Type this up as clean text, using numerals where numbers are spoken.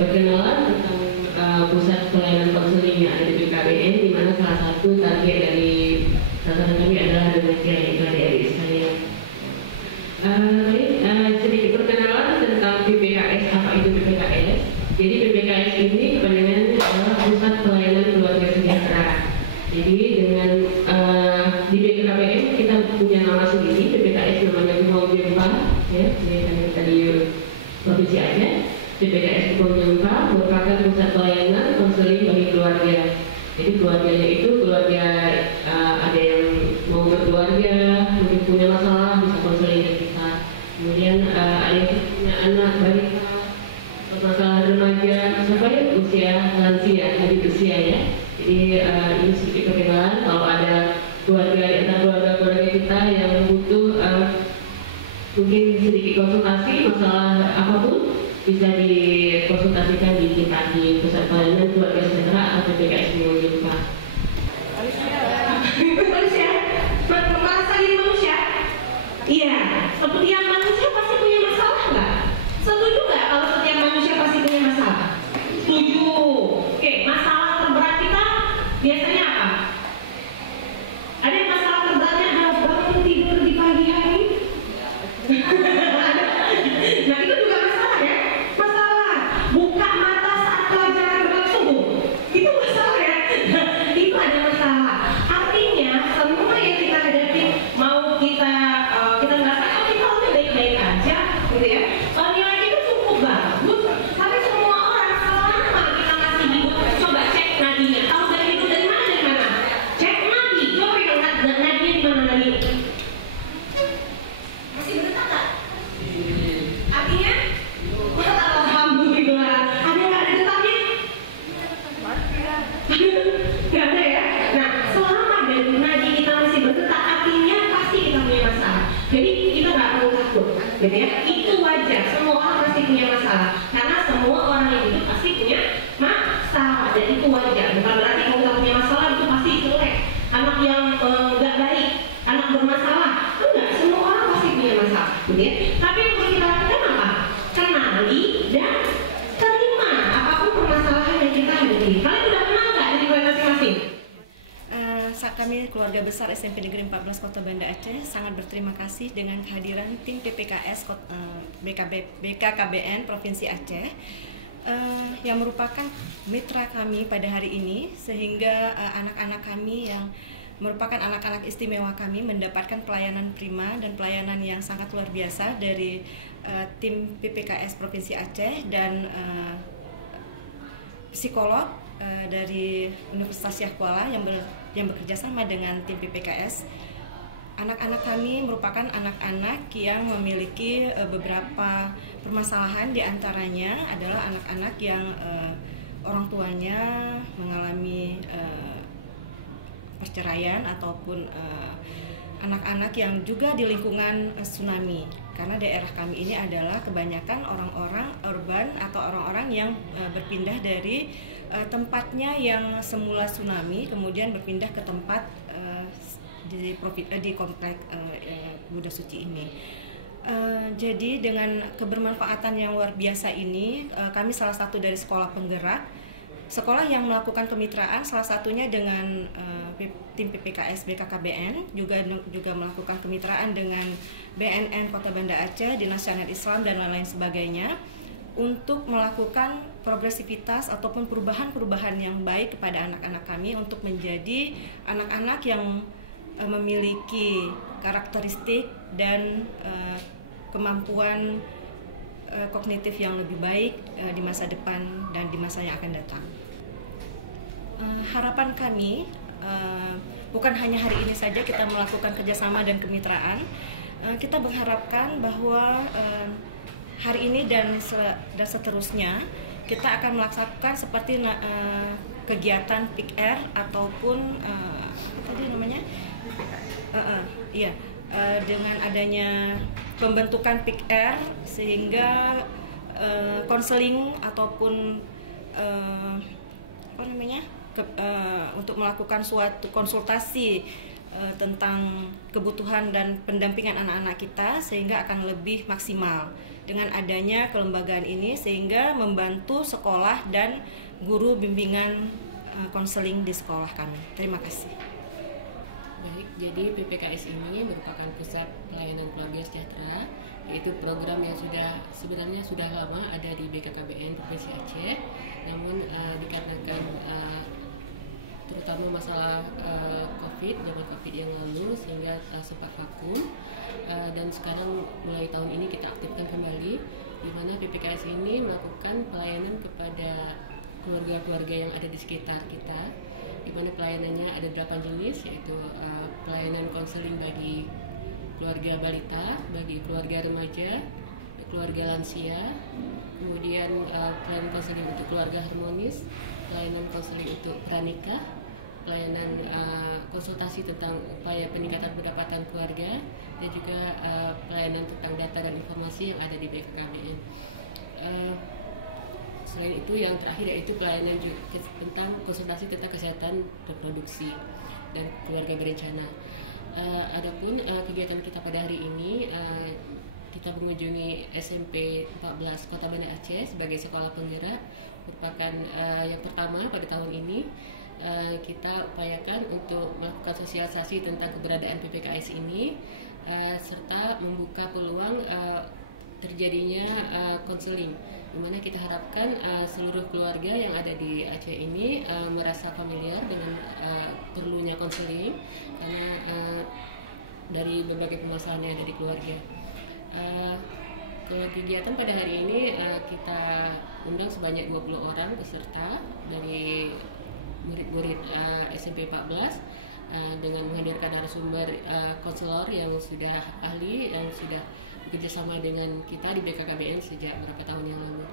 perkenalan tentang pusat pelayanan konseling yang ada di BKBN, di mana salah satu target dari sasaran kami adalah demensia yang KDRI sekalian. Sedikit perkenalan tentang PPKS. Apa itu PPKS? Jadi PPKS ini kepanjangannya adalah Pusat Pelayanan Keluarga Sejahtera. Jadi dengan di BKBN kita punya nama sendiri, PPKS namanya Kumaugempa, ya, kita di Provinsi Aceh. PPKS Kumaugempa merupakan pusat pelayanan konseling bagi keluarga. Jadi keluarganya itu keluarga ada yang mau berkeluarga, mungkin punya masalah bisa konseling dengan kita. Kemudian ada yang punya anak balita, masalah remaja, sampai usia lansia, lanjut usia ya. Jadi ini sedikit perkenalan. Kalau ada keluarga di antara keluarga kita yang butuh mungkin sedikit konsultasi masalah apapun, bisa dikonsultasikan di kita di Pusat Pelayanan Keluarga Sejahtera atau PPKS Kumaugempa. Manusia, merasa ini manusia. Iya, setiap manusia pasti punya masalah nggak? Setuju nggak kalau setiap manusia pasti punya masalah? Setuju. Oke, masalah terberat kita biasanya apa? Ada yang masalah terberatnya adalah bangun tidur di pagi hari. Nah itu juga masalah ya. Masalah buka mata saat pelajaran berlangsung. Itu masalah ya. Itu ada masalah. Artinya semua yang kita hadapi, mau kita merasa kita udah baik-baik aja, gitu ya. Nilai kita cukup bagus. Tapi semua orang selama kita masih hidup, coba cek nadinya. Tahu dari hidup dari mana? Cek nadi. Coba yang nadinya di mana nadi? Masih berdetak nggak? Artinya? Alhamdulillah. Ada nggak ada detaknya? Nggak ada ya. Nah, selama nadi kita masih berdetak, artinya pasti kita punya masalah. Jadi kita nggak perlu takut, gitu ya. Itu wajar. Semua orang pasti punya masalah. Karena semua orang yang hidup pasti punya masalah. Dan itu wajar. Bukan berarti kalau kita punya masalah itu pasti jelek. Anak yang nggak baik, anak bermasalah. Enggak. Semua orang pasti punya masalah, gitu ya. Tapi yang perlu kita lakukan apa? Kenali dan terima apapun permasalahan yang kita hadapi. Kalian udah kenal nggak dari keluarga masing-masing? Saat kami keluarga besar SMP Negeri 14 Kota Banda Aceh sangat berterima kasih dengan kehadiran tim PPKS BKKBN Provinsi Aceh yang merupakan mitra kami pada hari ini, sehingga anak-anak kami yang merupakan anak-anak istimewa kami mendapatkan pelayanan prima dan pelayanan yang sangat luar biasa dari tim PPKS Provinsi Aceh dan psikolog dari Universitas Yahkuala yang bekerja sama dengan tim PPKS. Anak-anak kami merupakan anak-anak yang memiliki beberapa permasalahan, di antaranya adalah anak-anak yang orang tuanya mengalami perceraian ataupun anak-anak yang juga di lingkungan tsunami, karena daerah kami ini adalah kebanyakan orang-orang urban atau orang-orang yang berpindah dari tempatnya yang semula tsunami kemudian berpindah ke tempat di komplek Buddha Suci ini. Jadi dengan kebermanfaatan yang luar biasa ini, kami salah satu dari sekolah penggerak, sekolah yang melakukan kemitraan salah satunya dengan tim PPKS BKKBN, juga melakukan kemitraan dengan BNN Kota Banda Aceh, Dinas Syariat Islam dan lain-lain sebagainya, untuk melakukan progresivitas ataupun perubahan-perubahan yang baik kepada anak-anak kami untuk menjadi anak-anak yang memiliki karakteristik dan kemampuan kognitif yang lebih baik di masa depan dan di masa yang akan datang. Harapan kami bukan hanya hari ini saja kita melakukan kerjasama dan kemitraan. Kita mengharapkan bahwa hari ini dan seterusnya kita akan melaksanakan seperti kegiatan PIKR ataupun apa tadi namanya? Dengan adanya pembentukan PIKR, sehingga konseling ataupun untuk melakukan suatu konsultasi tentang kebutuhan dan pendampingan anak-anak kita, sehingga akan lebih maksimal dengan adanya kelembagaan ini sehingga membantu sekolah dan guru bimbingan konseling di sekolah kami. Terima kasih. Baik, jadi PPKS ini merupakan Pusat Pelayanan Keluarga Sejahtera, yaitu program yang sebenarnya sudah lama ada di BKKBN Provinsi Aceh, namun dikarenakan terutama masalah zaman COVID yang lalu sehingga sempat vakum, dan sekarang mulai tahun ini kita aktifkan kembali, di mana PPKS ini melakukan pelayanan kepada keluarga-keluarga yang ada di sekitar kita, di mana pelayanannya ada 8 jenis, yaitu pelayanan konseling bagi keluarga balita, bagi keluarga remaja, keluarga lansia, kemudian pelayanan konseling untuk keluarga harmonis, pelayanan konseling untuk pranikah, pelayanan konsultasi tentang upaya peningkatan pendapatan keluarga, dan juga pelayanan tentang data dan informasi yang ada di BKKBN. Selain itu, yang terakhir yaitu pelayanan tentang konsultasi tentang kesehatan reproduksi dan keluarga berencana. Adapun kegiatan kita pada hari ini, kita mengunjungi SMP 14 Kota Banda Aceh sebagai sekolah penggerak, merupakan yang pertama pada tahun ini. Kita upayakan untuk melakukan sosialisasi tentang keberadaan PPKS ini, serta membuka peluang terjadinya konseling, di mana kita harapkan seluruh keluarga yang ada di Aceh ini merasa familiar dengan perlunya konseling, karena dari berbagai permasalahan yang ada di keluarga. Kegiatan pada hari ini kita undang sebanyak 20 orang peserta dari murid-murid SMP 14 dengan menghadirkan narasumber konselor yang sudah ahli, yang sudah bekerjasama dengan kita di BKKBN sejak beberapa tahun yang lalu.